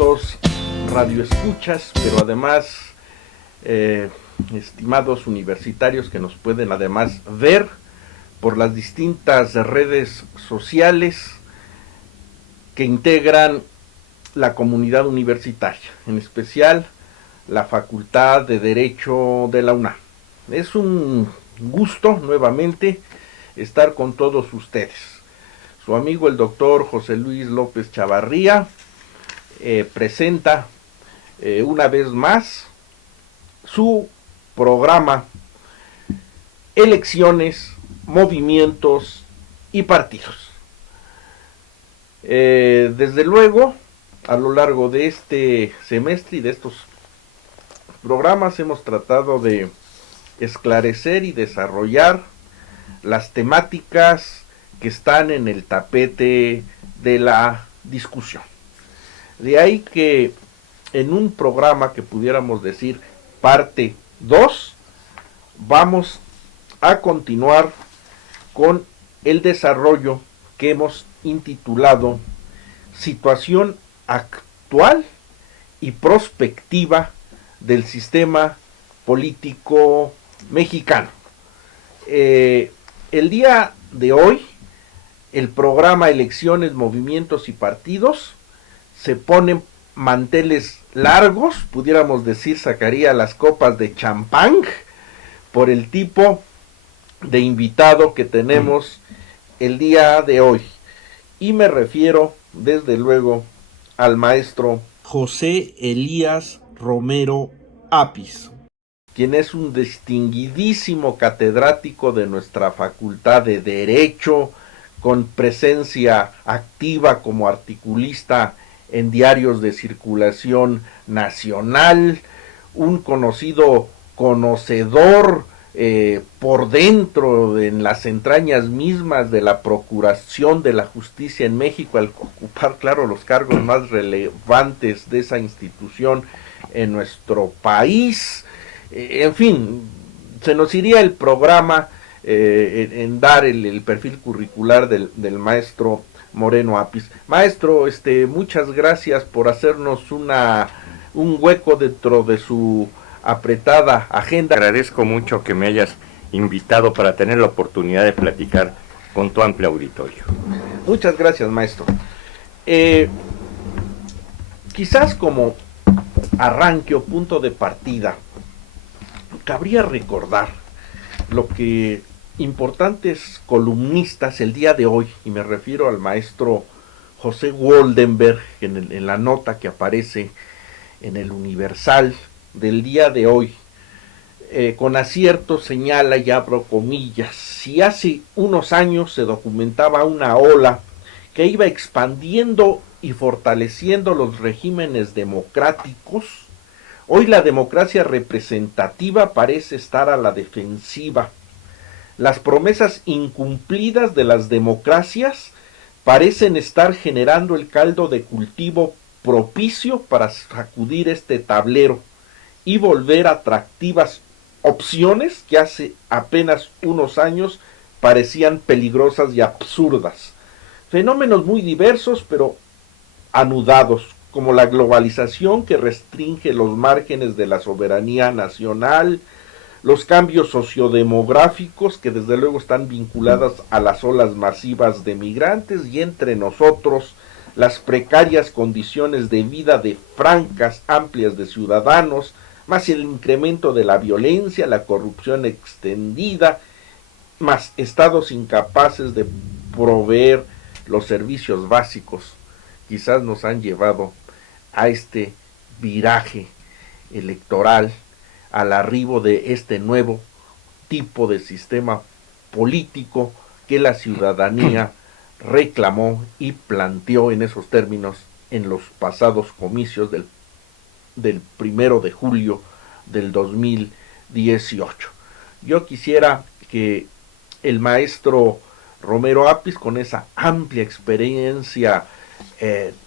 estimados radioescuchas, pero además estimados universitarios que nos pueden además ver por las distintas redes sociales que integran la comunidad universitaria, en especial la Facultad de Derecho de la UNAM. Es un gusto nuevamente estar con todos ustedes. Su amigo el doctor José Luis López Chavarría presenta una vez más su programa Elecciones, Movimientos y Partidos. Desde luego, a lo largo de este semestre y de estos programas hemos tratado de esclarecer y desarrollar las temáticas que están en el tapete de la discusión. De ahí que en un programa que pudiéramos decir parte 2, vamos a continuar con el desarrollo que hemos intitulado Situación actual y prospectiva del sistema político mexicano. El día de hoy, el programa Elecciones, Movimientos y Partidos se pone manteles largos, pudiéramos decir sacaría las copas de champán por el tipo de invitado que tenemos el día de hoy. Y me refiero, desde luego, al maestro José Elías Romero Apis, quien es un distinguidísimo catedrático de nuestra Facultad de Derecho, con presencia activa como articulista en diarios de circulación nacional, un conocedor por dentro, en las entrañas mismas de la Procuración de la Justicia en México, al ocupar, claro, los cargos más relevantes de esa institución en nuestro país. En fin, se nos iría el programa en dar el perfil curricular del maestro Moreno Apis. Maestro, muchas gracias por hacernos un hueco dentro de su apretada agenda. Agradezco mucho que me hayas invitado para tener la oportunidad de platicar con tu amplio auditorio. Muchas gracias, maestro. Quizás como arranque o punto de partida, cabría recordar lo que importantes columnistas el día de hoy, y me refiero al maestro José Woldenberg, en la nota que aparece en el Universal del día de hoy, con acierto señala, y abro comillas: si hace unos años se documentaba una ola que iba expandiendo y fortaleciendo los regímenes democráticos, hoy la democracia representativa parece estar a la defensiva. Las promesas incumplidas de las democracias parecen estar generando el caldo de cultivo propicio para sacudir este tablero y volver atractivas opciones que hace apenas unos años parecían peligrosas y absurdas. Fenómenos muy diversos pero anudados, como la globalización que restringe los márgenes de la soberanía nacional, los cambios sociodemográficos que desde luego están vinculadas a las olas masivas de migrantes, y entre nosotros las precarias condiciones de vida de franjas amplias de ciudadanos, más el incremento de la violencia, la corrupción extendida, más estados incapaces de proveer los servicios básicos, quizás nos han llevado a este viraje electoral, al arribo de este nuevo tipo de sistema político que la ciudadanía reclamó y planteó en esos términos en los pasados comicios del 1 de julio del 2018. Yo quisiera que el maestro Romero Apis, con esa amplia experiencia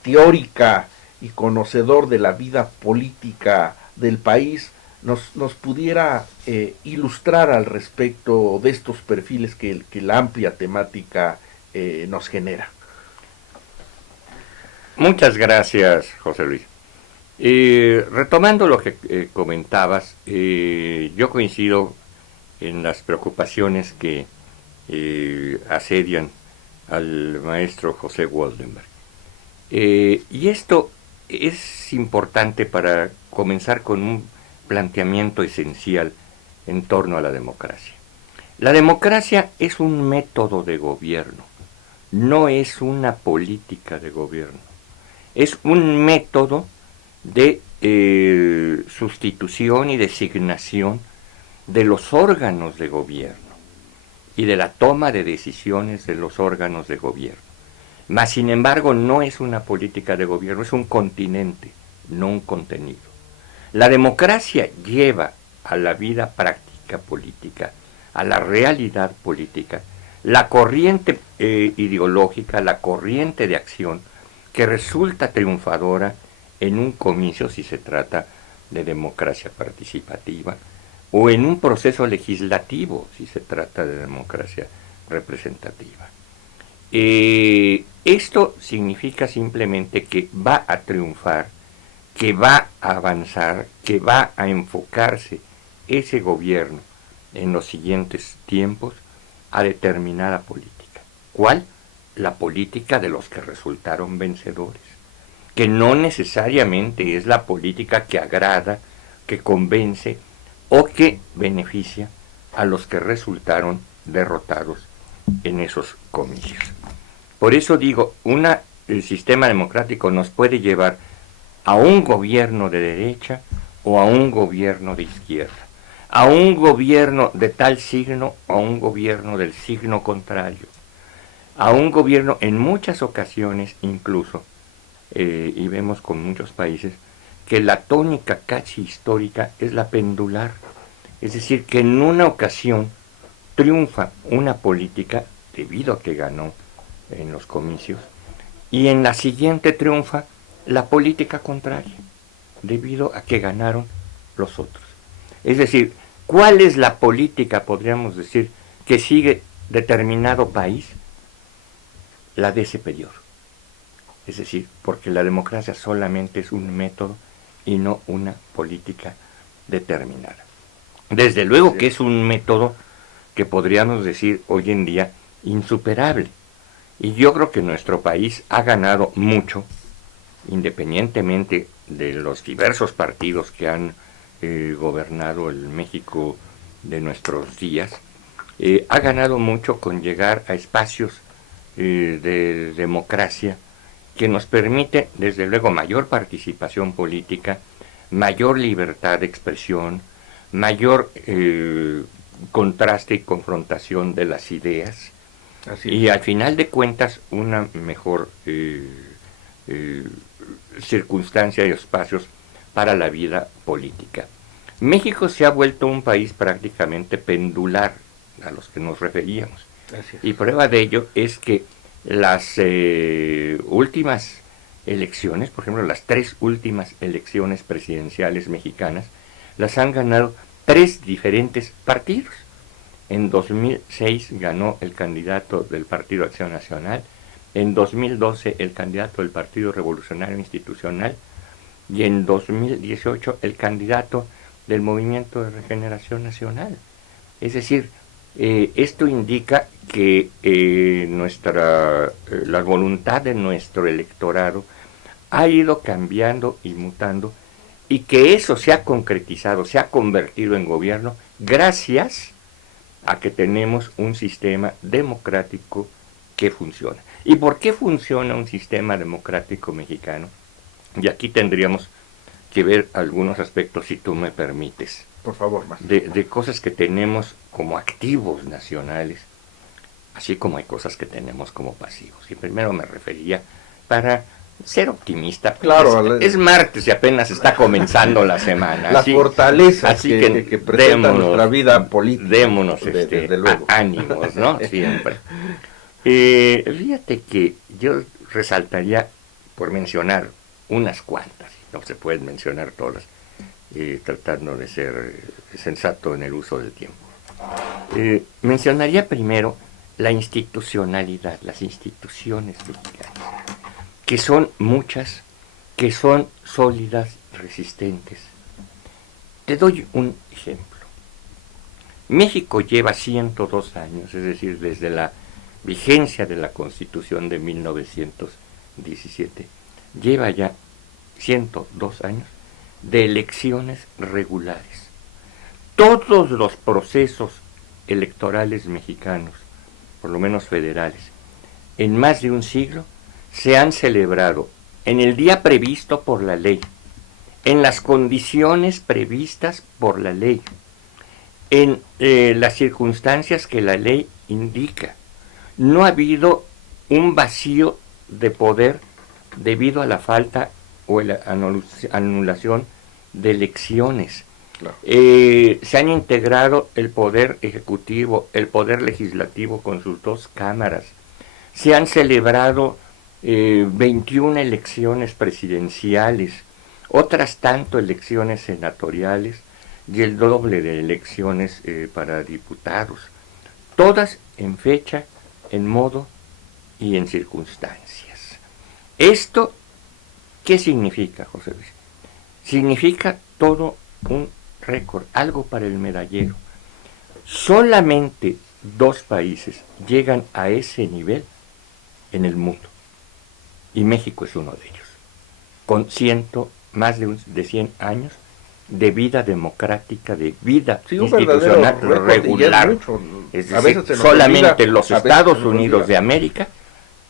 teórica y conocedor de la vida política del país, nos pudiera ilustrar al respecto de estos perfiles que la amplia temática nos genera. Muchas gracias, José Luis. Retomando lo que comentabas, yo coincido en las preocupaciones que asedian al maestro José Woldenberg. Y esto es importante para comenzar con un planteamiento esencial en torno a la democracia. La democracia es un método de gobierno, no es una política de gobierno. Es un método de sustitución y designación de los órganos de gobierno y de la toma de decisiones de los órganos de gobierno. Mas, sin embargo, no es una política de gobierno, es un continente, no un contenido. La democracia lleva a la vida práctica política, a la realidad política, la corriente ideológica, la corriente de acción que resulta triunfadora en un comicio, si se trata de democracia participativa, o en un proceso legislativo, si se trata de democracia representativa. Esto significa simplemente que va a triunfar, que va a avanzar, que va a enfocarse ese gobierno en los siguientes tiempos a determinada política. ¿Cuál? La política de los que resultaron vencedores, que no necesariamente es la política que agrada, que convence o que beneficia a los que resultaron derrotados en esos comicios. Por eso digo, el sistema democrático nos puede llevar a un gobierno de derecha o a un gobierno de izquierda, a un gobierno de tal signo o a un gobierno del signo contrario, a un gobierno en muchas ocasiones incluso, y vemos con muchos países, que la tónica casi histórica es la pendular. Es decir, que en una ocasión triunfa una política debido a que ganó en los comicios, y en la siguiente triunfa la política contraria, debido a que ganaron los otros. Es decir, ¿cuál es la política, podríamos decir, que sigue determinado país? La de ese periodo. Es decir, porque la democracia solamente es un método y no una política determinada. Desde luego que es un método que podríamos decir hoy en día insuperable. Y yo creo que nuestro país ha ganado mucho, independientemente de los diversos partidos que han gobernado el México de nuestros días, ha ganado mucho con llegar a espacios de democracia que nos permite, desde luego, mayor participación política, mayor libertad de expresión, mayor contraste y confrontación de las ideas, y al final de cuentas una mejor circunstancia y espacios para la vida política. México se ha vuelto un país prácticamente pendular, a los que nos referíamos. Y prueba de ello es que las últimas elecciones, por ejemplo, las 3 últimas elecciones presidenciales mexicanas, las han ganado 3 diferentes partidos. En 2006 ganó el candidato del Partido Acción Nacional, en 2012 el candidato del Partido Revolucionario Institucional y en 2018 el candidato del Movimiento de Regeneración Nacional. Es decir, esto indica que la voluntad de nuestro electorado ha ido cambiando y mutando, y que eso se ha concretizado, se ha convertido en gobierno gracias a que tenemos un sistema democrático que funciona. ¿Y por qué funciona un sistema democrático mexicano? Y aquí tendríamos que ver algunos aspectos, si tú me permites. Por favor, más. De cosas que tenemos como activos nacionales, así como hay cosas que tenemos como pasivos. Y primero me refería para ser optimista. Claro, es martes y apenas está comenzando la semana. Las fortalezas así que presenta nuestra vida política. Démonos desde luego. ánimos, ¿no? Siempre. Fíjate que yo resaltaría, por mencionar unas cuantas, no se pueden mencionar todas, tratando de ser sensato en el uso del tiempo. Mencionaría primero la institucionalidad, las instituciones mexicanas, que son muchas que son sólidas, resistentes. Te doy un ejemplo. México lleva 102 años, es decir, desde la vigencia de la Constitución de 1917, lleva ya 102 años de elecciones regulares. Todos los procesos electorales mexicanos, por lo menos federales, en más de un siglo, se han celebrado en el día previsto por la ley, en las condiciones previstas por la ley, en las circunstancias que la ley indica. No ha habido un vacío de poder debido a la falta o la anulación de elecciones. Claro. Se han integrado el poder ejecutivo, el poder legislativo con sus dos cámaras. Se han celebrado 21 elecciones presidenciales, otras tanto elecciones senatoriales y el doble de elecciones para diputados. Todas en fecha, en modo y en circunstancias. ¿Esto qué significa, José Luis? Significa todo un récord, algo para el medallero. Solamente 2 países llegan a ese nivel en el mundo, y México es uno de ellos, con más de 100 años de vida democrática, de vida institucional regular. Es decir, solamente los Estados Unidos de América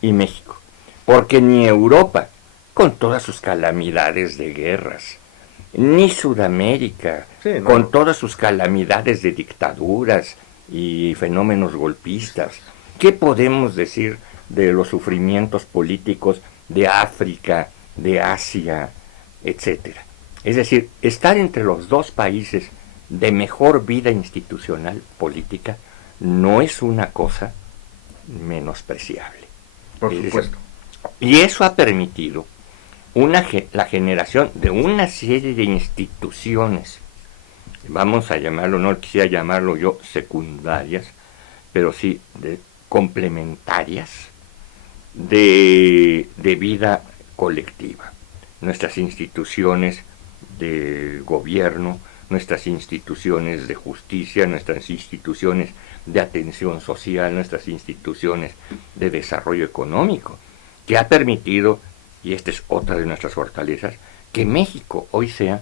y México. Porque ni Europa, con todas sus calamidades de guerras, ni Sudamérica, con todas sus calamidades de dictaduras y fenómenos golpistas. ¿Qué podemos decir de los sufrimientos políticos de África, de Asia, etcétera? Es decir, estar entre los 2 países de mejor vida institucional política no es una cosa menospreciable. Por supuesto. Y eso ha permitido la generación de una serie de instituciones, vamos a llamarlo, no quisiera llamarlo yo secundarias, pero sí complementarias de vida colectiva. Nuestras instituciones de gobierno, nuestras instituciones de justicia, nuestras instituciones de atención social, nuestras instituciones de desarrollo económico, que ha permitido, y esta es otra de nuestras fortalezas, que México hoy sea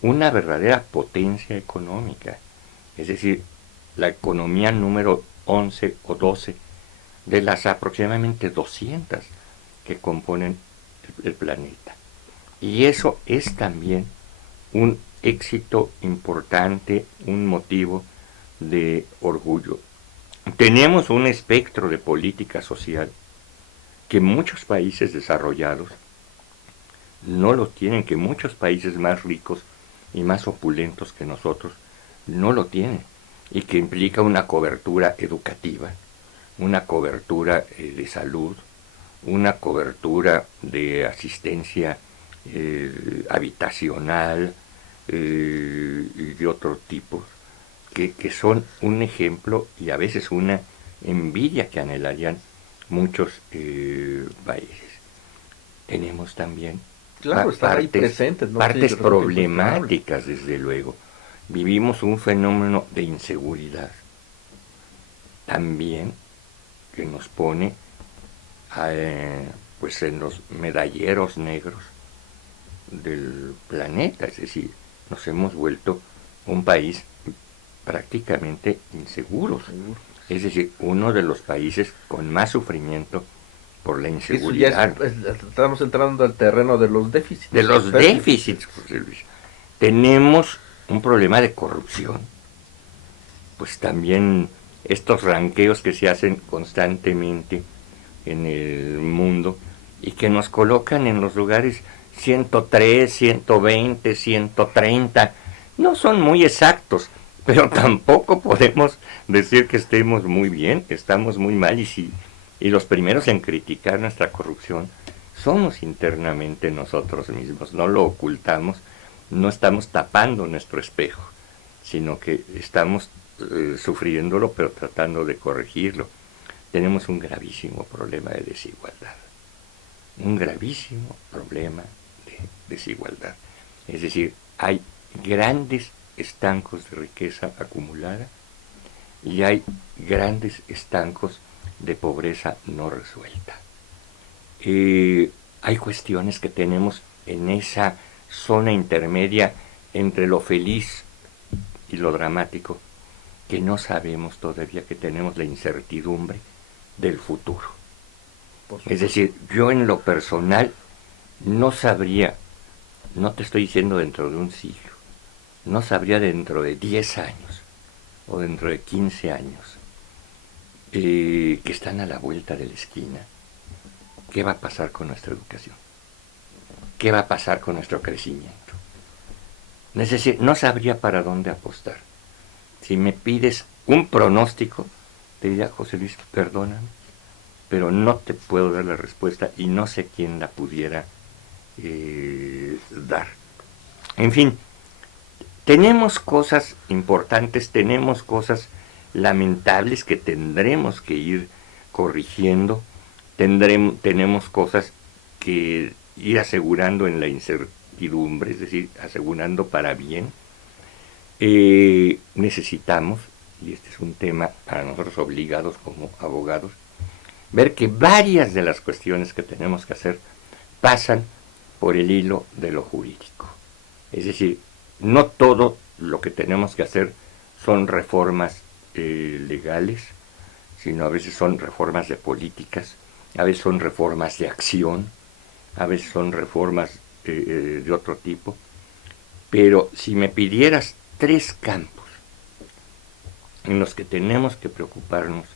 una verdadera potencia económica. Es decir, la economía número 11 o 12 de las aproximadamente 200 que componen el planeta. Y eso es también un éxito importante, un motivo de orgullo. Tenemos un espectro de política social que muchos países desarrollados no lo tienen, que muchos países más ricos y más opulentos que nosotros no lo tienen, y que implica una cobertura educativa, una cobertura de salud, una cobertura de asistencia habitacional y de otro tipo, que son un ejemplo y a veces una envidia que anhelarían muchos países. Tenemos también partes problemáticas, desde luego. Vivimos un fenómeno de inseguridad también que nos pone pues en los medalleros negros del planeta. Es decir, nos hemos vuelto un país prácticamente inseguros. Es decir, uno de los países con más sufrimiento por la inseguridad. Estamos entrando al terreno de los déficits. De los déficits, José Luis. Tenemos un problema de corrupción. Pues también estos ranqueos que se hacen constantemente en el mundo y que nos colocan en los lugares 103, 120, 130, no son muy exactos, pero tampoco podemos decir que estemos muy bien, estamos muy mal, y los primeros en criticar nuestra corrupción somos internamente nosotros mismos, no lo ocultamos, no estamos tapando nuestro espejo, sino que estamos sufriéndolo, pero tratando de corregirlo. Tenemos un gravísimo problema de desigualdad, un gravísimo problema de desigualdad. Es decir, hay grandes estancos de riqueza acumulada y hay grandes estancos de pobreza no resuelta. Hay cuestiones que tenemos en esa zona intermedia entre lo feliz y lo dramático, que no sabemos todavía, que tenemos la incertidumbre del futuro. Es decir, yo en lo personal no sabría, no te estoy diciendo dentro de un siglo, no sabría dentro de 10 años o dentro de 15 años, que están a la vuelta de la esquina, qué va a pasar con nuestra educación, qué va a pasar con nuestro crecimiento. Es decir, no sabría para dónde apostar. Si me pides un pronóstico, te diría, José Luis, perdóname, pero no te puedo dar la respuesta y no sé quién la pudiera dar. En fin, tenemos cosas importantes, tenemos cosas lamentables que tendremos que ir corrigiendo, tenemos cosas que ir asegurando en la incertidumbre, es decir, asegurando para bien. Necesitamos, y este es un tema para nosotros obligados como abogados, ver que varias de las cuestiones que tenemos que hacer pasan por el hilo de lo jurídico. Es decir, no todo lo que tenemos que hacer son reformas legales, sino a veces son reformas de políticas, a veces son reformas de acción, a veces son reformas de otro tipo. Pero si me pidieras 3 campos en los que tenemos que preocuparnos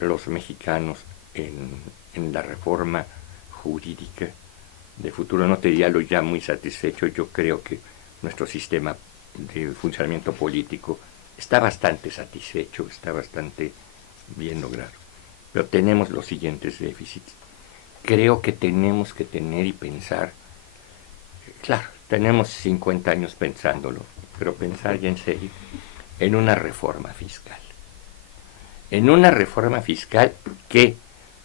los mexicanos en la reforma jurídica de futuro, no te diría lo ya muy satisfecho. Yo creo que nuestro sistema de funcionamiento político está bastante satisfecho, está bastante bien logrado. Pero tenemos los siguientes déficits. Creo que tenemos que tener y pensar, claro, tenemos 50 años pensándolo, pero pensar ya en serio, en una reforma fiscal. En una reforma fiscal que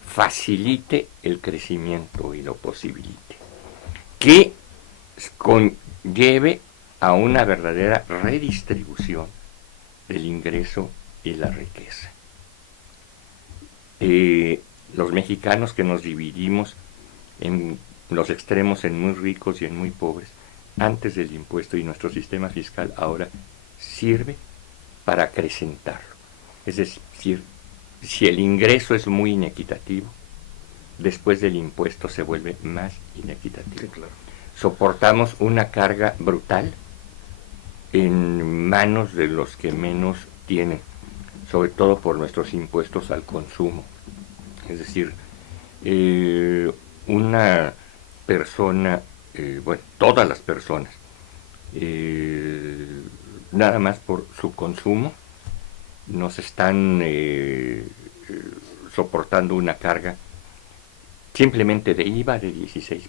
facilite el crecimiento y lo posibilite. Que conlleve a una verdadera redistribución del ingreso y la riqueza. Los mexicanos que nos dividimos en los extremos, en muy ricos y en muy pobres, antes del impuesto, y nuestro sistema fiscal ahora sirve para acrecentarlo. Es decir, si el ingreso es muy inequitativo, después del impuesto se vuelve más inequitativo. Sí, claro. Soportamos una carga brutal en manos de los que menos tienen, sobre todo por nuestros impuestos al consumo. Es decir, una persona, bueno, todas las personas, nada más por su consumo, nos están soportando una carga simplemente de IVA de 16%,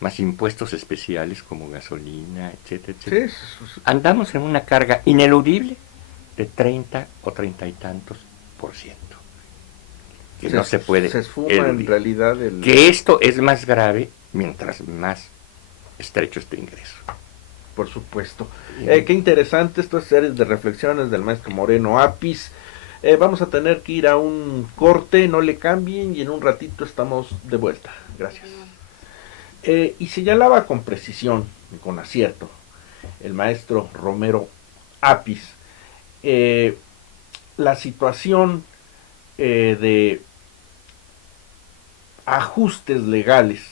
más impuestos especiales como gasolina, etcétera, etcétera. Sí. Andamos en una carga ineludible de 30 o 30 y tantos %. Que no se puede. Se esfuma eludir. En realidad que esto es más grave mientras más estrecho este ingreso. Por supuesto. Qué interesante estas series de reflexiones del maestro Moreno Apis. Vamos a tener que ir a un corte, no le cambien, y en un ratito estamos de vuelta. Gracias. Y señalaba con precisión y con acierto el maestro Romero Apis la situación de ajustes legales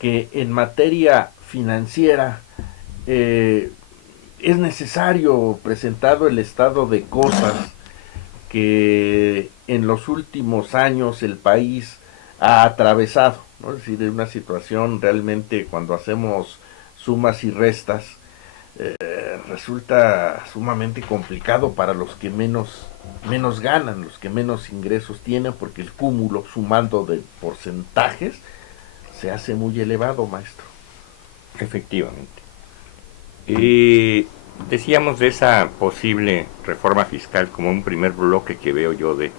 que en materia financiera es necesario, presentado el estado de cosas que en los últimos años el país ha atravesado, ¿no? Es decir, es una situación realmente, cuando hacemos sumas y restas, resulta sumamente complicado para los que menos ganan, los que menos ingresos tienen, porque el cúmulo sumando de porcentajes se hace muy elevado, maestro. Efectivamente. Decíamos de esa posible reforma fiscal como un primer bloque que veo yo de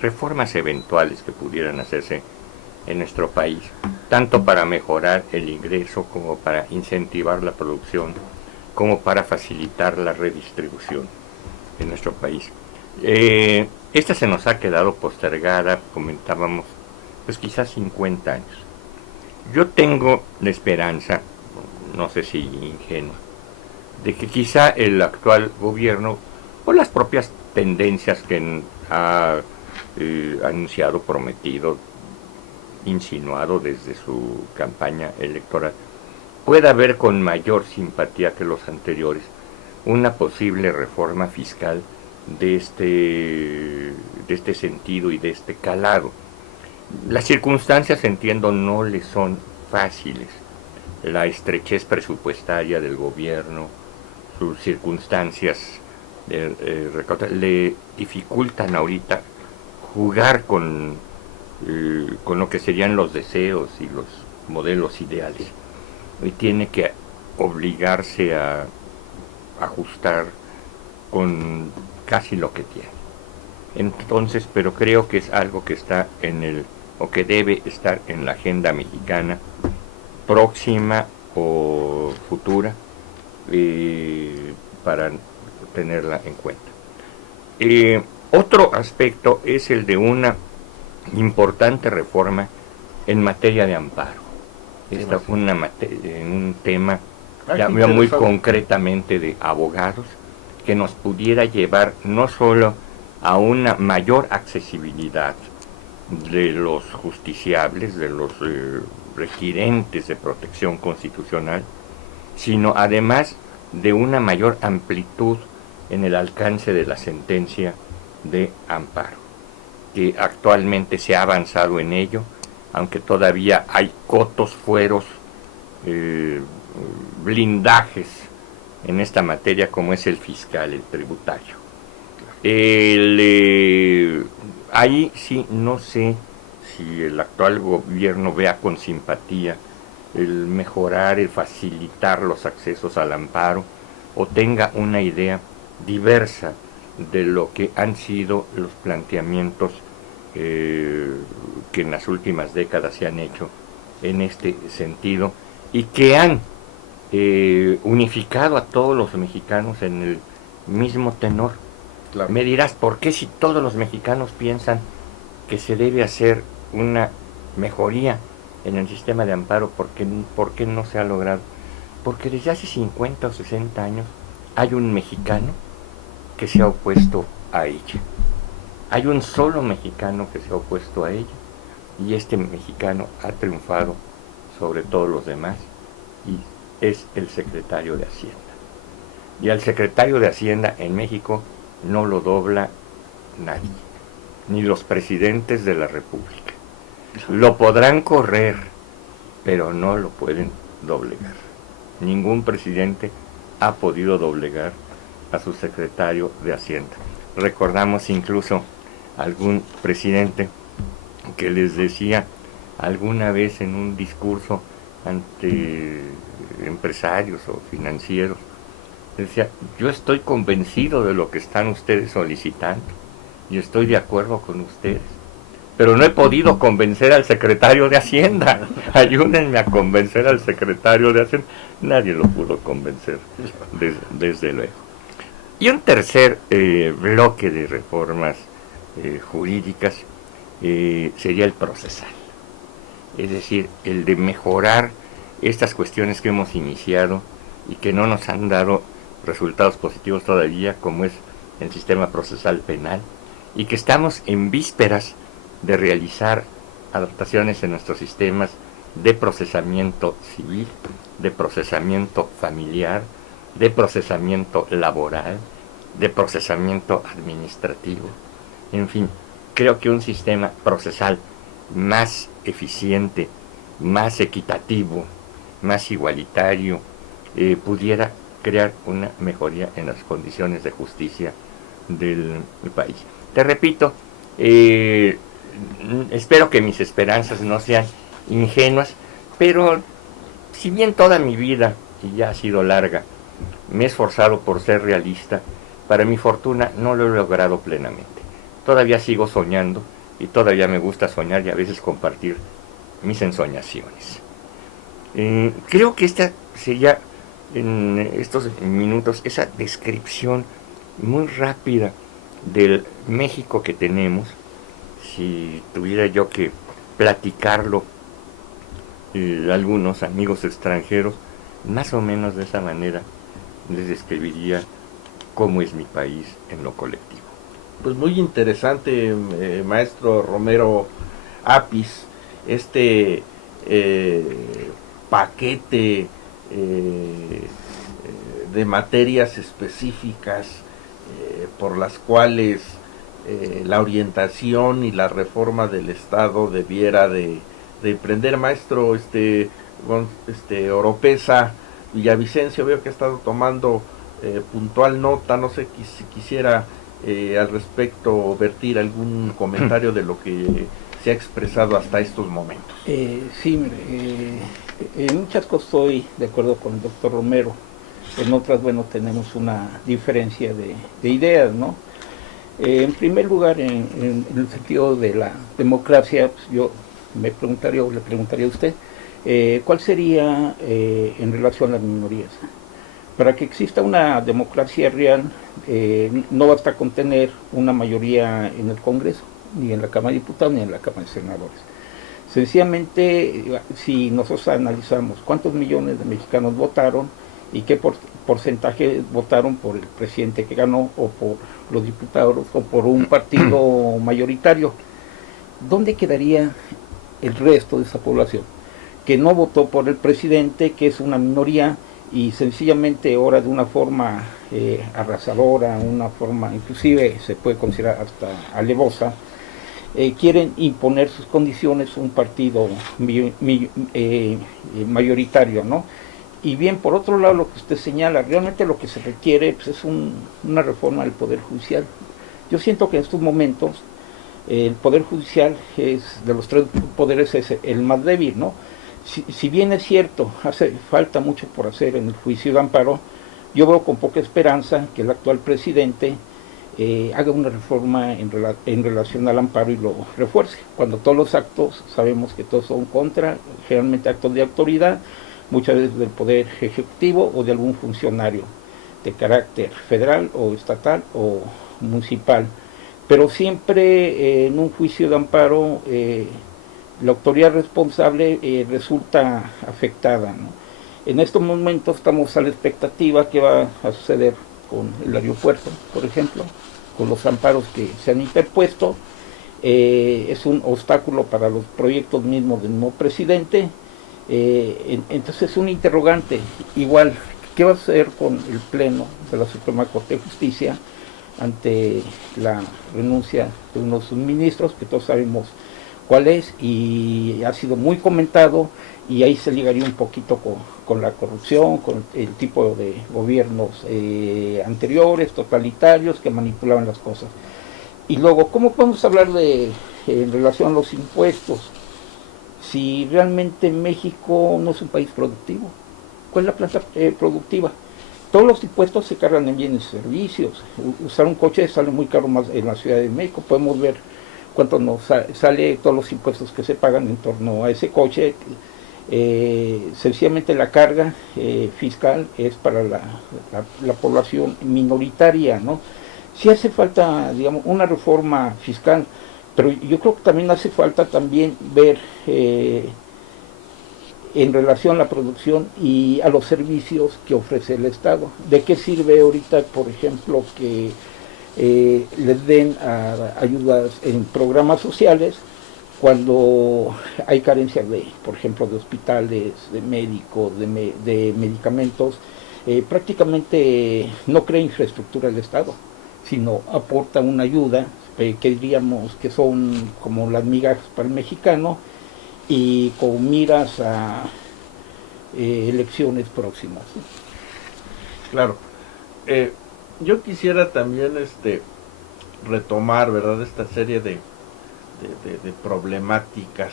reformas eventuales que pudieran hacerse en nuestro país, tanto para mejorar el ingreso como para incentivar la producción, como para facilitar la redistribución en nuestro país. Esta se nos ha quedado postergada, comentábamos, pues quizás 50 años. Yo tengo la esperanza, no sé si ingenua, de que quizá el actual gobierno, o las propias tendencias que ha anunciado, prometido, insinuado desde su campaña electoral, pueda ver con mayor simpatía que los anteriores una posible reforma fiscal de este sentido y de este calado. Las circunstancias, entiendo, no le son fáciles. La estrechez presupuestaria del gobierno, sus circunstancias le dificultan ahorita jugar con lo que serían los deseos y los modelos ideales. Y tiene que obligarse a ajustar con casi lo que tiene. Entonces, pero creo que es algo que está o que debe estar en la agenda mexicana próxima o futura, para tenerla en cuenta. Otro aspecto es el de una importante reforma en materia de amparo. Esta fue un tema ya muy concretamente de abogados, que nos pudiera llevar no solo a una mayor accesibilidad de los justiciables, de los requirentes de protección constitucional, sino además de una mayor amplitud en el alcance de la sentencia de amparo, que actualmente se ha avanzado en ello, aunque todavía hay cotos, fueros, blindajes en esta materia, como es el fiscal, el tributario. Ahí sí no sé si el actual gobierno vea con simpatía el mejorar, el facilitar los accesos al amparo, o tenga una idea diversa de lo que han sido los planteamientos que en las últimas décadas se han hecho en este sentido, y que han unificado a todos los mexicanos en el mismo tenor. Claro. Me dirás, ¿por qué, si todos los mexicanos piensan que se debe hacer una mejoría en el sistema de amparo, por qué no se ha logrado? Porque desde hace 50 o 60 años hay un mexicano que se ha opuesto a ella. Hay un solo mexicano que se ha opuesto a ella, y este mexicano ha triunfado sobre todos los demás, y es el secretario de Hacienda. Y al secretario de Hacienda en México no lo dobla nadie, ni los presidentes de la República. Lo podrán correr, pero no lo pueden doblegar. Ningún presidente ha podido doblegar a su secretario de Hacienda. Recordamos incluso algún presidente que les decía alguna vez en un discurso ante empresarios o financieros, decía: yo estoy convencido de lo que están ustedes solicitando y estoy de acuerdo con ustedes, pero no he podido convencer al secretario de Hacienda. Ayúdenme a convencer al secretario de Hacienda. Nadie lo pudo convencer, desde luego. Y un tercer bloque de reformas jurídicas sería el procesal, es decir, el de mejorar estas cuestiones que hemos iniciado y que no nos han dado resultados positivos todavía, como es el sistema procesal penal, y que estamos en vísperas de realizar adaptaciones en nuestros sistemas de procesamiento civil, de procesamiento familiar, de procesamiento laboral, de procesamiento administrativo. En fin, creo que un sistema procesal más eficiente, más equitativo, más igualitario, pudiera crear una mejoría en las condiciones de justicia del país. Te repito, espero que mis esperanzas no sean ingenuas, pero si bien toda mi vida, y ya ha sido larga, me he esforzado por ser realista, para mi fortuna no lo he logrado plenamente. Todavía sigo soñando, y todavía me gusta soñar y a veces compartir mis ensoñaciones. Creo que esta sería, en estos minutos, esa descripción muy rápida del México que tenemos. Si tuviera yo que platicarlo a algunos amigos extranjeros, más o menos de esa manera les describiría cómo es mi país en lo colectivo. Pues muy interesante, maestro Romero Apis, este paquete de materias específicas por las cuales la orientación y la reforma del Estado debiera de emprender. Maestro Oropesa Villavicencio, veo que ha estado tomando puntual nota, no sé si quisiera al respecto vertir algún comentario de lo que se ha expresado hasta estos momentos. Sí, en muchas cosas estoy de acuerdo con el doctor Romero, en otras, bueno, tenemos una diferencia de ideas, ¿no? En primer lugar, en el sentido de la democracia, pues yo me preguntaría, o le preguntaría a usted, ¿cuál sería en relación a las minorías? Para que exista una democracia real, no basta con tener una mayoría en el Congreso, ni en la Cámara de Diputados, ni en la Cámara de Senadores. Sencillamente, si nosotros analizamos cuántos millones de mexicanos votaron y qué porcentaje votaron por el presidente que ganó, o por los diputados, o por un partido mayoritario, ¿dónde quedaría el resto de esa población que no votó por el presidente, que es una minoría, y sencillamente ahora de una forma arrasadora, una forma inclusive se puede considerar hasta alevosa, quieren imponer sus condiciones un partido mayoritario, ¿no? Y bien, por otro lado, lo que usted señala, realmente lo que se requiere pues, es una reforma del Poder Judicial. Yo siento que en estos momentos el Poder Judicial es, de los tres poderes, es el más débil, ¿no? Si bien es cierto, hace falta mucho por hacer en el juicio de amparo, yo veo con poca esperanza que el actual presidente haga una reforma en relación al amparo y lo refuerce, cuando todos los actos, sabemos que todos son contra, generalmente actos de autoridad, muchas veces del Poder Ejecutivo o de algún funcionario de carácter federal o estatal o municipal, pero siempre en un juicio de amparo la autoridad responsable resulta afectada, ¿no? En estos momentos estamos a la expectativa que va a suceder con el aeropuerto, por ejemplo, con los amparos que se han interpuesto. Es un obstáculo para los proyectos mismos del nuevo presidente. Entonces es un interrogante. Igual, ¿qué va a hacer con el Pleno de la Suprema Corte de Justicia ante la renuncia de uno de sus ministros, que todos sabemos cuál es, y ha sido muy comentado, y ahí se ligaría un poquito con la corrupción, con el tipo de gobiernos anteriores, totalitarios, que manipulaban las cosas. Y luego, ¿cómo podemos hablar en relación a los impuestos si realmente México no es un país productivo? ¿Cuál es la planta productiva? Todos los impuestos se cargan en bienes y servicios. Usar un coche sale muy caro más en la Ciudad de México. Podemos ver cuánto nos sale todos los impuestos que se pagan en torno a ese coche. Sencillamente la carga fiscal es para la población minoritaria, ¿no? Sí hace falta, digamos, una reforma fiscal, pero yo creo que también hace falta también ver en relación a la producción y a los servicios que ofrece el Estado. ¿De qué sirve ahorita, por ejemplo, que les den ayudas en programas sociales cuando hay carencia por ejemplo, de hospitales, de médicos, de medicamentos? Prácticamente no crea infraestructura el Estado, sino aporta una ayuda que diríamos que son como las migajas para el mexicano, y con miras a elecciones próximas. Claro. Yo quisiera también retomar, ¿verdad?, esta serie de problemáticas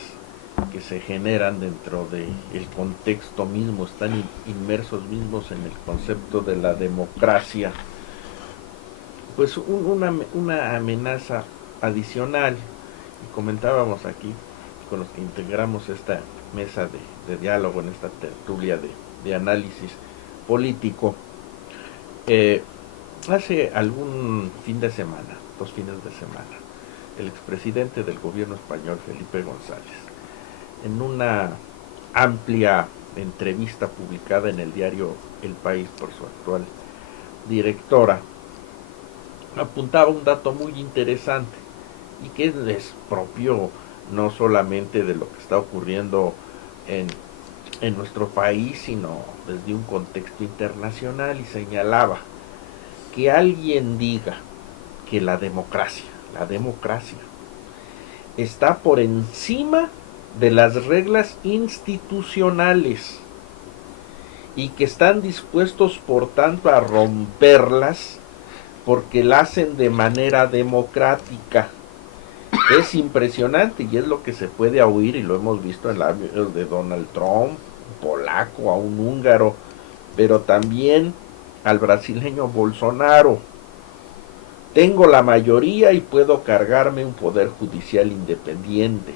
que se generan dentro del contexto mismo, están inmersos mismos en el concepto de la democracia. Pues una amenaza adicional, y comentábamos aquí, con los que integramos esta mesa de diálogo, en esta tertulia de análisis político, hace algún fin de semana, 2 fines de semana, el expresidente del gobierno español, Felipe González, en una amplia entrevista publicada en el diario El País por su actual directora, apuntaba un dato muy interesante y que es propio no solamente de lo que está ocurriendo en nuestro país, sino desde un contexto internacional, y señalaba que alguien diga que la democracia está por encima de las reglas institucionales y que están dispuestos por tanto a romperlas porque la hacen de manera democrática. Es impresionante y es lo que se puede oír, y lo hemos visto en labios de Donald Trump, un polaco, a un húngaro, pero también al brasileño Bolsonaro. Tengo la mayoría y puedo cargarme un poder judicial independiente.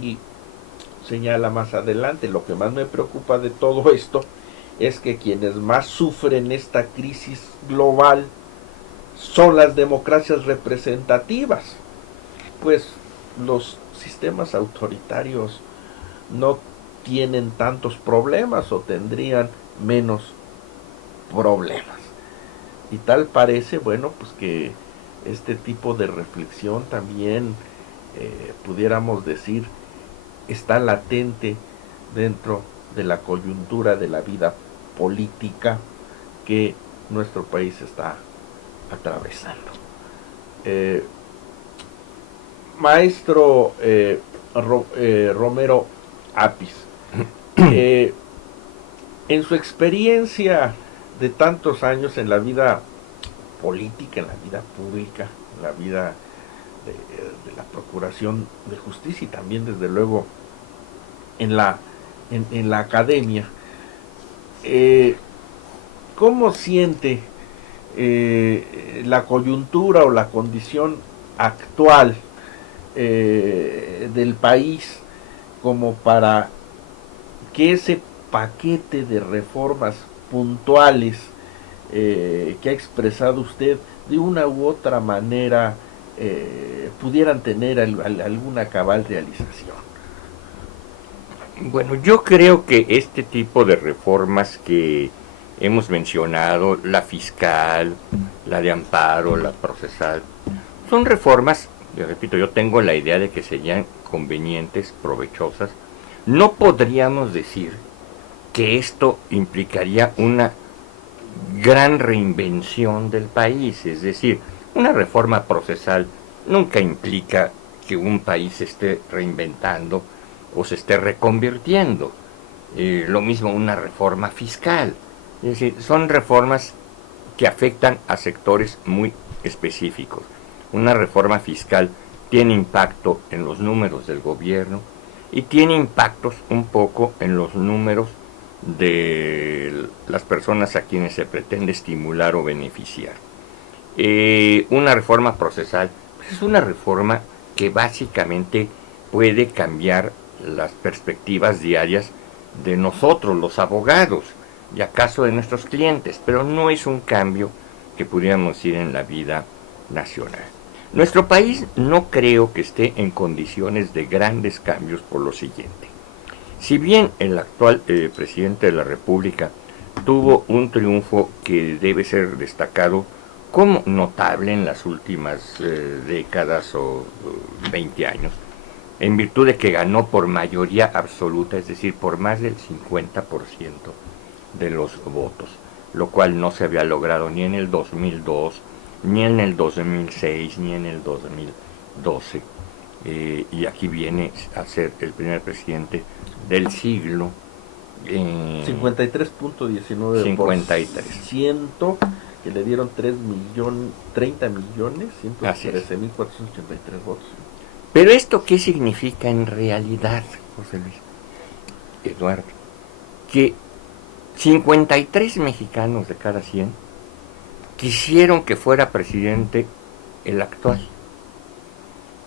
Y señala más adelante, lo que más me preocupa de todo esto es que quienes más sufren esta crisis global son las democracias representativas, pues los sistemas autoritarios no tienen tantos problemas o tendrían menos problemas. Y tal parece, bueno, pues que este tipo de reflexión también, pudiéramos decir, está latente dentro de la coyuntura de la vida política que nuestro país está atravesando. Maestro Romero Apis, en su experiencia de tantos años en la vida política, en la vida pública, en la vida de la procuración de justicia y también desde luego en la academia, ¿cómo siente la coyuntura o la condición actual del país como para que ese paquete de reformas puntuales que ha expresado usted de una u otra manera pudieran tener alguna cabal realización? Bueno, yo creo que este tipo de reformas que hemos mencionado, la fiscal, la de amparo, la procesal, son reformas, yo repito, yo tengo la idea de que serían convenientes, provechosas. No podríamos decir que esto implicaría una gran reinvención del país, es decir, una reforma procesal nunca implica que un país se esté reinventando o se esté reconvirtiendo. Lo mismo una reforma fiscal, es decir, son reformas que afectan a sectores muy específicos. Una reforma fiscal tiene impacto en los números del gobierno y tiene impactos un poco en los números de las personas a quienes se pretende estimular o beneficiar. Una reforma procesal pues es una reforma que básicamente puede cambiar las perspectivas diarias de nosotros, los abogados, y acaso de nuestros clientes, pero no es un cambio que pudiéramos decir en la vida nacional. Nuestro país no creo que esté en condiciones de grandes cambios por lo siguiente. Si bien el actual presidente de la República tuvo un triunfo que debe ser destacado como notable en las últimas décadas o 20 años, en virtud de que ganó por mayoría absoluta, es decir, por más del 50% de los votos, lo cual no se había logrado ni en el 2002, ni en el 2006, ni en el 2012. Y aquí viene a ser el primer presidente del siglo. 53.19%, que le dieron 30 millones 113.483 votos. Pero esto, ¿qué significa en realidad, José Luis Eduardo? Que 53 mexicanos de cada 100 quisieron que fuera presidente el actual,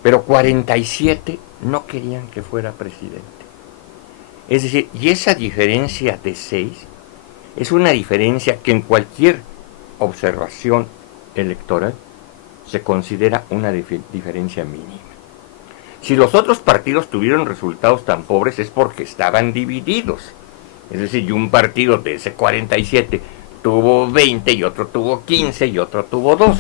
pero 47 no querían que fuera presidente. Es decir, y esa diferencia de 6 es una diferencia que en cualquier observación electoral se considera una diferencia mínima. Si los otros partidos tuvieron resultados tan pobres es porque estaban divididos. Es decir, y un partido de ese 47 tuvo 20 y otro tuvo 15 y otro tuvo 2.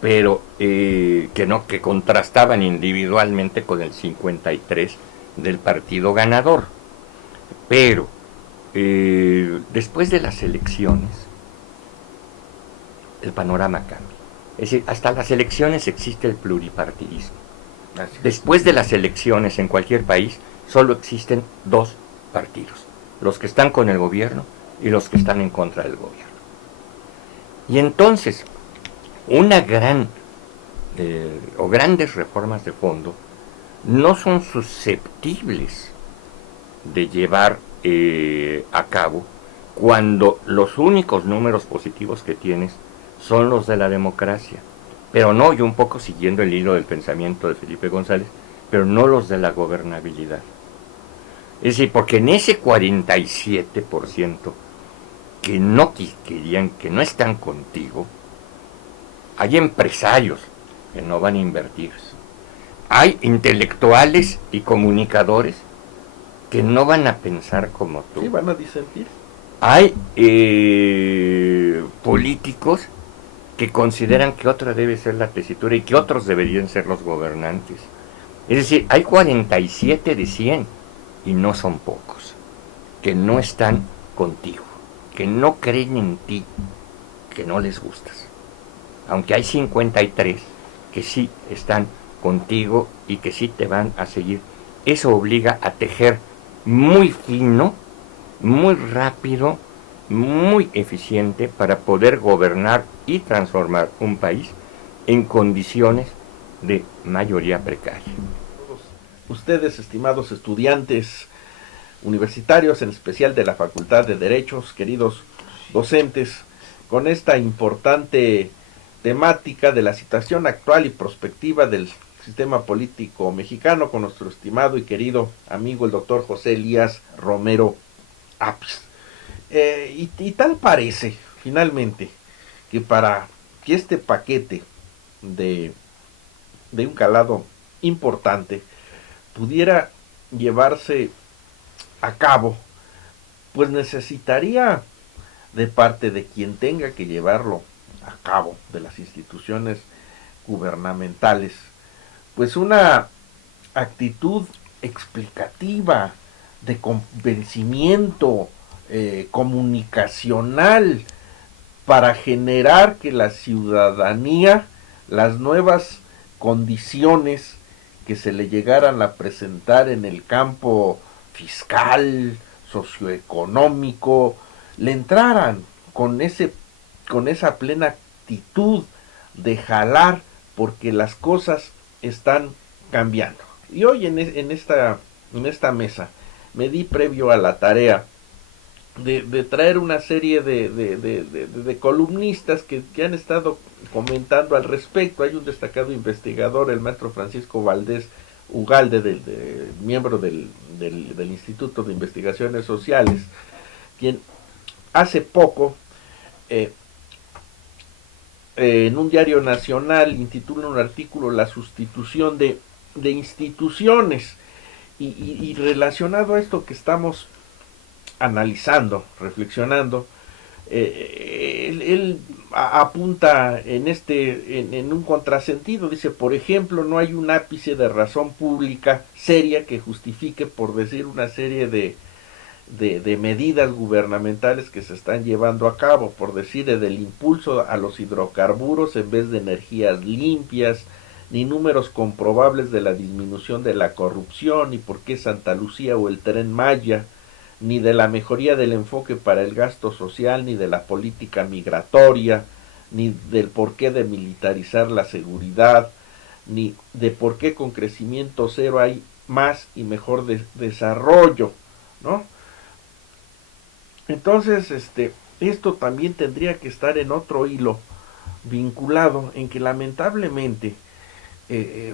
Pero que contrastaban individualmente con el 53 del partido ganador. Pero después de las elecciones, el panorama cambia. Es decir, hasta las elecciones existe el pluripartidismo. Después de las elecciones en cualquier país, solo existen 2 partidos: los que están con el gobierno y los que están en contra del gobierno. Y entonces, una grandes reformas de fondo no son susceptibles de llevar a cabo cuando los únicos números positivos que tienes son los de la democracia, pero no, yo un poco siguiendo el hilo del pensamiento de Felipe González, pero no los de la gobernabilidad. Es decir, porque en ese 47% que no querían, que no están contigo, hay empresarios que no van a invertir, hay intelectuales y comunicadores que no van a pensar como tú. Sí, van a disentir. Hay políticos que consideran que otra debe ser la tesitura y que otros deberían ser los gobernantes. Es decir, hay 47 de 100 y no son pocos, que no están contigo, que no creen en ti, que no les gustas. Aunque hay 53 que sí están contigo y que sí te van a seguir. Eso obliga a tejer muy fino, muy rápido, muy eficiente para poder gobernar y transformar un país en condiciones de mayoría precaria. Ustedes, estimados estudiantes universitarios, en especial de la Facultad de Derechos, queridos docentes, con esta importante temática de la situación actual y prospectiva del sistema político mexicano, con nuestro estimado y querido amigo el doctor José Elías Romero Apps. Y tal parece, finalmente, que para que este paquete de un calado importante pudiera llevarse a cabo, pues necesitaría de parte de quien tenga que llevarlo a cabo, de las instituciones gubernamentales, pues una actitud explicativa, de convencimiento comunicacional, para generar que la ciudadanía, las nuevas condiciones que se le llegaran a presentar en el campo fiscal, socioeconómico, le entraran con esa plena actitud de jalar, porque las cosas están cambiando. Y hoy en esta mesa me di previo a la tarea de traer una serie de columnistas que han estado comentando al respecto. Hay un destacado investigador, el maestro Francisco Valdés Ugalde, miembro del Instituto de Investigaciones Sociales, quien hace poco en un diario nacional intitula un artículo "La sustitución de instituciones", y relacionado a esto que estamos analizando, reflexionando, él apunta en un contrasentido. Dice, por ejemplo, no hay un ápice de razón pública seria que justifique, por decir, una serie de medidas gubernamentales que se están llevando a cabo, por decir, del impulso a los hidrocarburos en vez de energías limpias, ni números comprobables de la disminución de la corrupción, ni por qué Santa Lucía o el Tren Maya, ni de la mejoría del enfoque para el gasto social, ni de la política migratoria, ni del porqué de militarizar la seguridad, ni de por qué con crecimiento cero hay más y mejor desarrollo, ¿no? Entonces, esto también tendría que estar en otro hilo vinculado, en que lamentablemente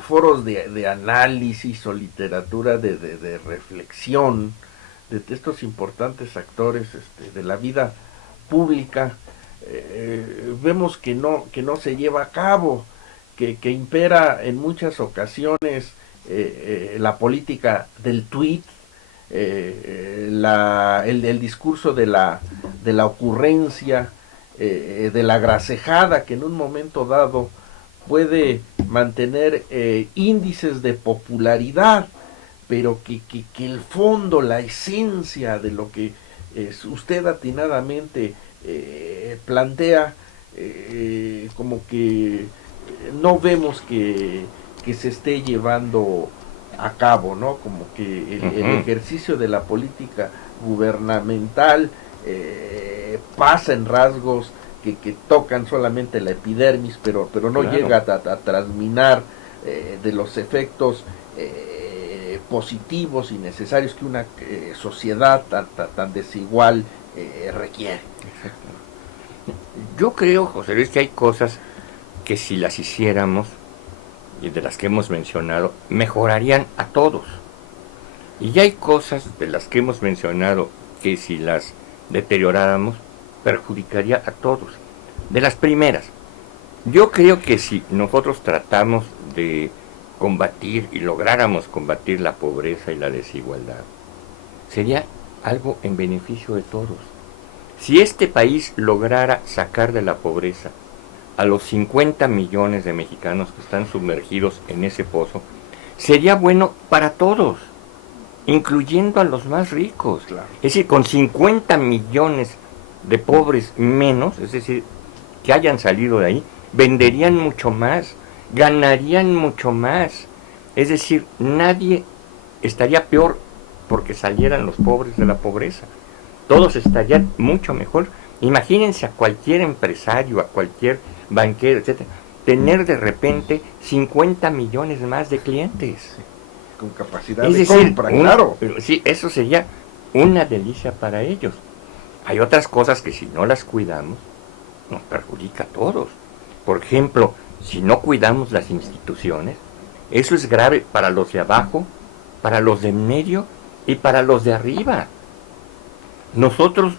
foros de análisis o literatura de reflexión de estos importantes actores de la vida pública, vemos que no se lleva a cabo, que impera en muchas ocasiones la política del tuit, el discurso de la ocurrencia, de la gracejada, que en un momento dado puede mantener índices de popularidad, pero que el fondo, la esencia de lo que usted atinadamente plantea, como que no vemos que se esté llevando a cabo, ¿no? Como que el ejercicio de la política gubernamental pasa en rasgos que tocan solamente la epidermis, pero no claro, llega a trasminar de los efectos positivos y necesarios que una sociedad tan desigual requiere. Exacto. Yo creo, José Luis, que hay cosas que si las hiciéramos, y de las que hemos mencionado, mejorarían a todos. Y hay cosas de las que hemos mencionado que si las deterioráramos, perjudicaría a todos. De las primeras, yo creo que si nosotros tratamos de combatir y lográramos combatir la pobreza y la desigualdad, sería algo en beneficio de todos. Si este país lograra sacar de la pobreza a los 50 millones de mexicanos que están sumergidos en ese pozo, sería bueno para todos, incluyendo a los más ricos. Claro. Es decir, con 50 millones de pobres menos, es decir, que hayan salido de ahí, venderían mucho más, ganarían mucho más. Es decir, nadie estaría peor porque salieran los pobres de la pobreza. Todos estarían mucho mejor. Imagínense a cualquier empresario, a cualquier banquero, etcétera, tener de repente 50 millones más de clientes. Sí, con capacidad de compra, claro. Sí, eso sería una delicia para ellos. Hay otras cosas que si no las cuidamos, nos perjudica a todos. Por ejemplo, si no cuidamos las instituciones, eso es grave para los de abajo, para los de en medio y para los de arriba. Nosotros,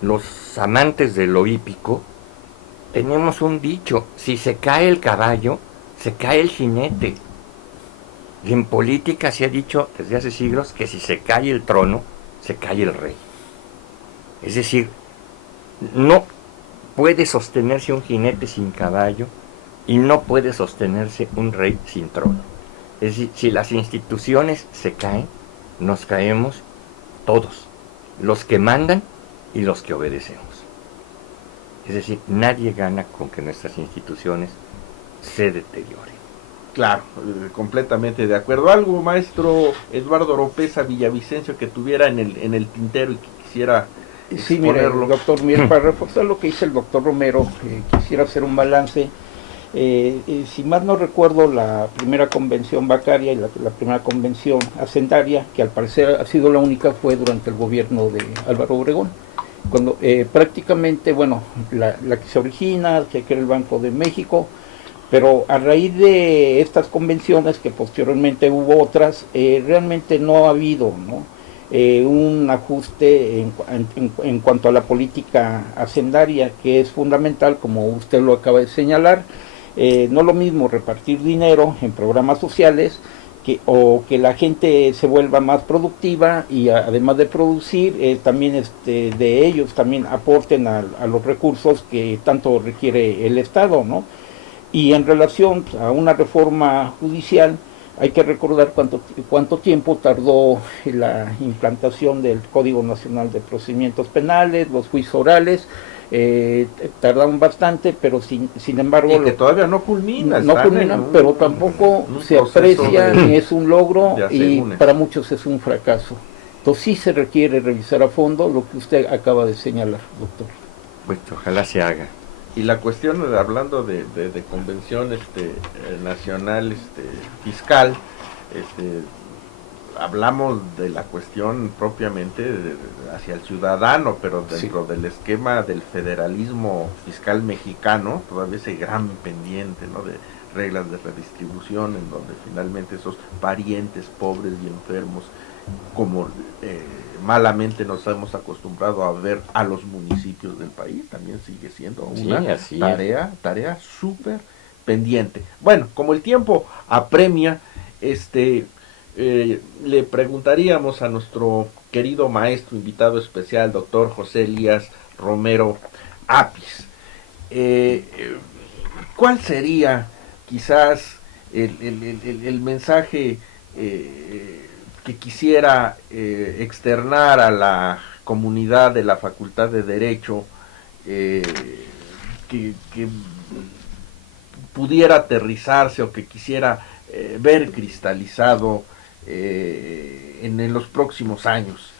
los amantes de lo hípico, tenemos un dicho: si se cae el caballo, se cae el jinete. Y en política se ha dicho desde hace siglos que si se cae el trono, se cae el rey. Es decir, no puede sostenerse un jinete sin caballo y no puede sostenerse un rey sin trono. Es decir, si las instituciones se caen, nos caemos todos, los que mandan y los que obedecemos. Es decir, nadie gana con que nuestras instituciones se deterioren. Claro, completamente de acuerdo. ¿Algo, maestro Eduardo Oropeza Villavicencio, que tuviera en el tintero y que quisiera exponerlo? Sí, mire, doctor, para reforzar lo que dice el doctor Romero, quisiera hacer un balance. Si más no recuerdo, la primera convención bancaria y la primera convención hacendaria, que al parecer ha sido la única, fue durante el gobierno de Álvaro Obregón, cuando prácticamente, bueno, la que se origina, que era el Banco de México, pero a raíz de estas convenciones, que posteriormente hubo otras, realmente no ha habido, ¿no?, un ajuste en cuanto a la política hacendaria, que es fundamental, como usted lo acaba de señalar. No es lo mismo repartir dinero en programas sociales o que la gente se vuelva más productiva y además de producir, también de ellos también aporten a los recursos que tanto requiere el Estado, ¿no? Y en relación a una reforma judicial, hay que recordar cuánto tiempo tardó la implantación del Código Nacional de Procedimientos Penales, los juicios orales. Tardaron bastante, pero sin embargo... Y que todavía no culmina. No culminan, pero tampoco se aprecia ni es un logro, y para muchos es un fracaso. Entonces sí se requiere revisar a fondo lo que usted acaba de señalar, doctor. Pues ojalá se haga. Y la cuestión, hablando de convención nacional fiscal, hablamos de la cuestión propiamente hacia el ciudadano, pero dentro del esquema del federalismo fiscal mexicano, todavía ese gran pendiente, ¿no?, reglas de redistribución, en donde finalmente esos parientes pobres y enfermos, como malamente nos hemos acostumbrado a ver a los municipios del país, también sigue siendo una tarea súper pendiente. Bueno, como el tiempo apremia, le preguntaríamos a nuestro querido maestro invitado especial, doctor José Elías Romero Apis, ¿cuál sería quizás el mensaje que quisiera externar a la comunidad de la Facultad de Derecho, que pudiera aterrizarse o que quisiera ver cristalizado en los próximos años?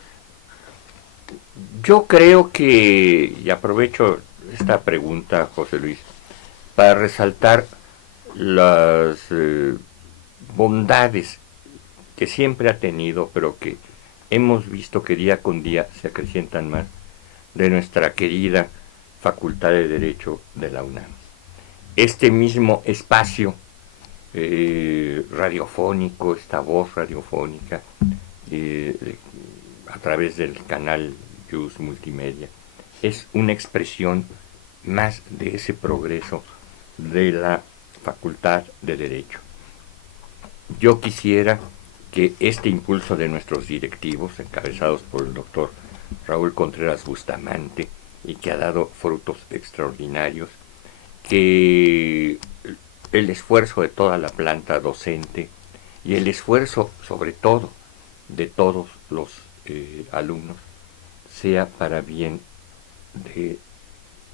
Yo creo que, y aprovecho esta pregunta, José Luis, para resaltar las bondades que siempre ha tenido, pero que hemos visto que día con día se acrecientan más, de nuestra querida Facultad de Derecho de la UNAM. Este mismo espacio radiofónico, esta voz radiofónica, a través del canal Yus Multimedia, es una expresión más de ese progreso de la Facultad de Derecho. Yo quisiera que este impulso de nuestros directivos, encabezados por el doctor Raúl Contreras Bustamante, y que ha dado frutos extraordinarios, que el esfuerzo de toda la planta docente y el esfuerzo sobre todo de todos los alumnos sea para bien de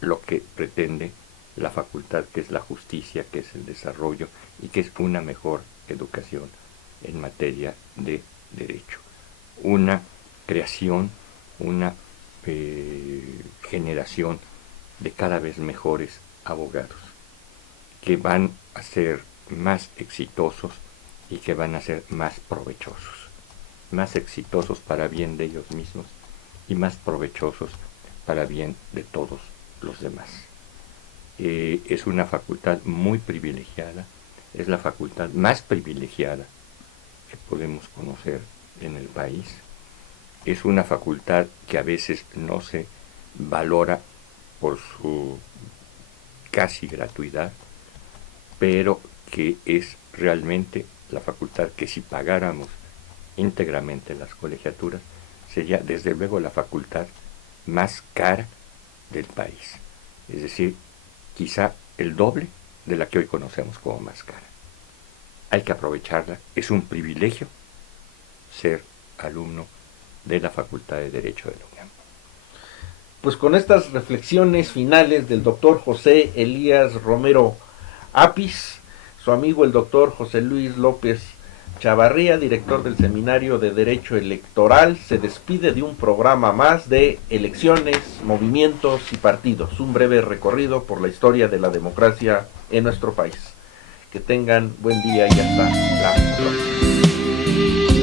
lo que pretende la facultad, que es la justicia, que es el desarrollo y que es una mejor educación en materia de derecho. Una creación, una generación de cada vez mejores abogados que van a ser más exitosos y que van a ser más provechosos. Más exitosos para bien de ellos mismos y más provechosos para bien de todos los demás. Es una facultad muy privilegiada, es la facultad más privilegiada que podemos conocer en el país. Es una facultad que a veces no se valora por su casi gratuidad, pero que es realmente la facultad que, si pagáramos íntegramente las colegiaturas, sería desde luego la facultad más cara del país. Es decir, quizá el doble de la que hoy conocemos como más cara. Hay que aprovecharla, es un privilegio ser alumno de la Facultad de Derecho de la UNAM. Pues con estas reflexiones finales del doctor José Elías Romero Apis, su amigo el doctor José Luis López Chavarría, director del Seminario de Derecho Electoral, se despide de un programa más de Elecciones, Movimientos y Partidos, un breve recorrido por la historia de la democracia en nuestro país. Que tengan buen día y hasta la próxima.